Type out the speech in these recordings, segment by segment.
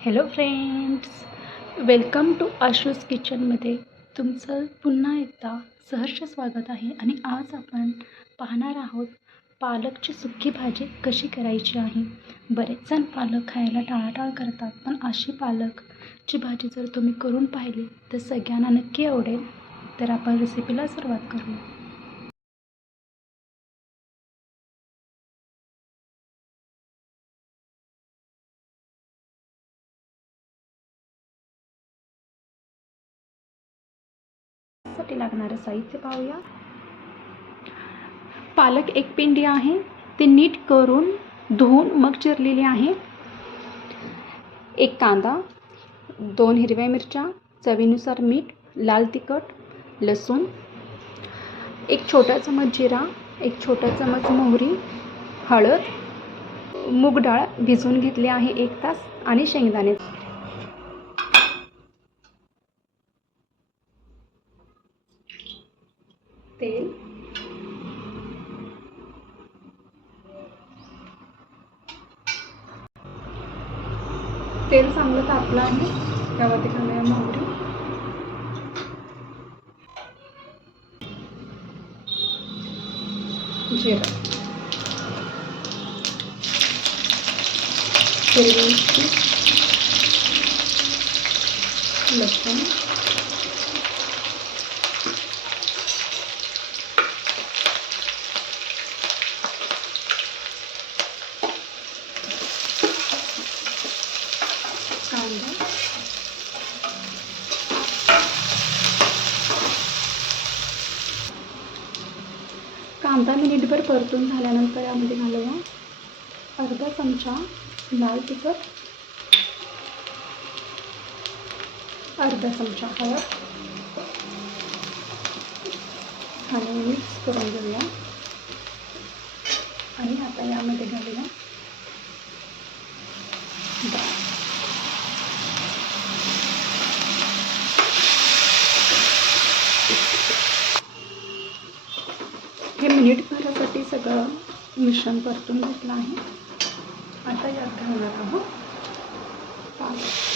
Hello friends welcome to Ashu's किचनमध्ये तुमचं पुन्हा एकदा सहर्ष स्वागत आहे आणि आज आपण पाहणार आहोत पालकची सुकी भाजी कशी करायची आहे. बरेच जण पालक खायला टाळाटाळ करतात पण अशी पालकची भाजी जर तुम्ही करून पाहिली तर सगळ्यांना नक्की आवडेल. तर आपण रेसिपीला सुरुवात करूया. बनवण्यासाठी लागणारं साहित्य पाहूया. पालक एक पिंडी आहे. ते नीट करून धुवून मग चिरलेली आहे. एक कांदा दोन हिरव्या मिरच्या चवीनुसार मीठ लाल तिखट लसूण एक छोटा चमच जिरा एक छोटा चमच मोहरी हळद मूग डाळ भिजवून घेतली आहे एक तास आणि शेंगदाणे तेल तेल चांगलं तापलं आहे त्यावरती घालूया मोहरी जिरं हिरवी मिरची लसूण कांदा कांदा मिनिटभर परतून झाल्यानंतर यामध्ये घालूया. अर्धा चमचा लाल तिखट. अर्धा चमचा हळद. आणि मिक्स करून घेऊया. आणि आता यामध्ये घालूया. हे मिनिटभरासाठी सगळं मिश्रण परतून घेतलं आहे. आता यात घालणार आहोत पालक.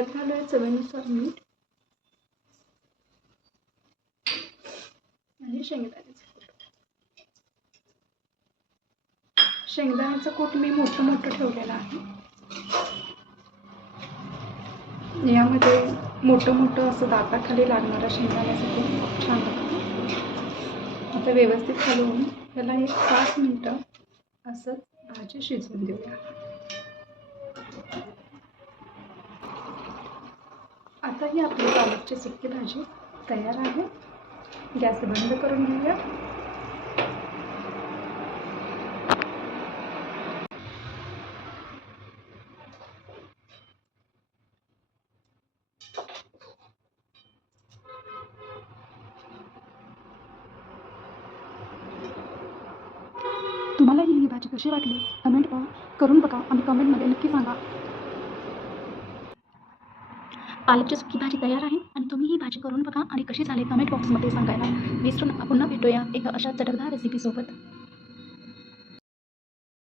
यात घालूया चवीनुसार मीठ आणि शेंगदाण्याचं कूट शेंगदाण्याचं कूट मी मोठं मोठं ठेवलेलं आहे यामध्ये मोठं मोठं असं दाताखाली लागणारा शेंगदाण्याचं कूट खूप छान लागतं आता व्यवस्थित हलवून त्याला एक पाच मिनटं असं भाजी शिजवून देऊया आता ही आपली पालकची सुकी भाजी तयार आहे. गॅस बंद करून घेऊया. तुम्हाला ही भाजी कशी वाटली? कमेंट करून बघा आणि कमेंटमध्ये नक्की सांगा. पालकची सुकी भाजी तयार आहे आणि तुम्ही ही भाजी करून बघा आणि कशी झाली कमेंट बॉक्समध्ये सांगायला. विसरू नका पुन्हा भेटूया एका अशा चटकदार रेसिपीसोबत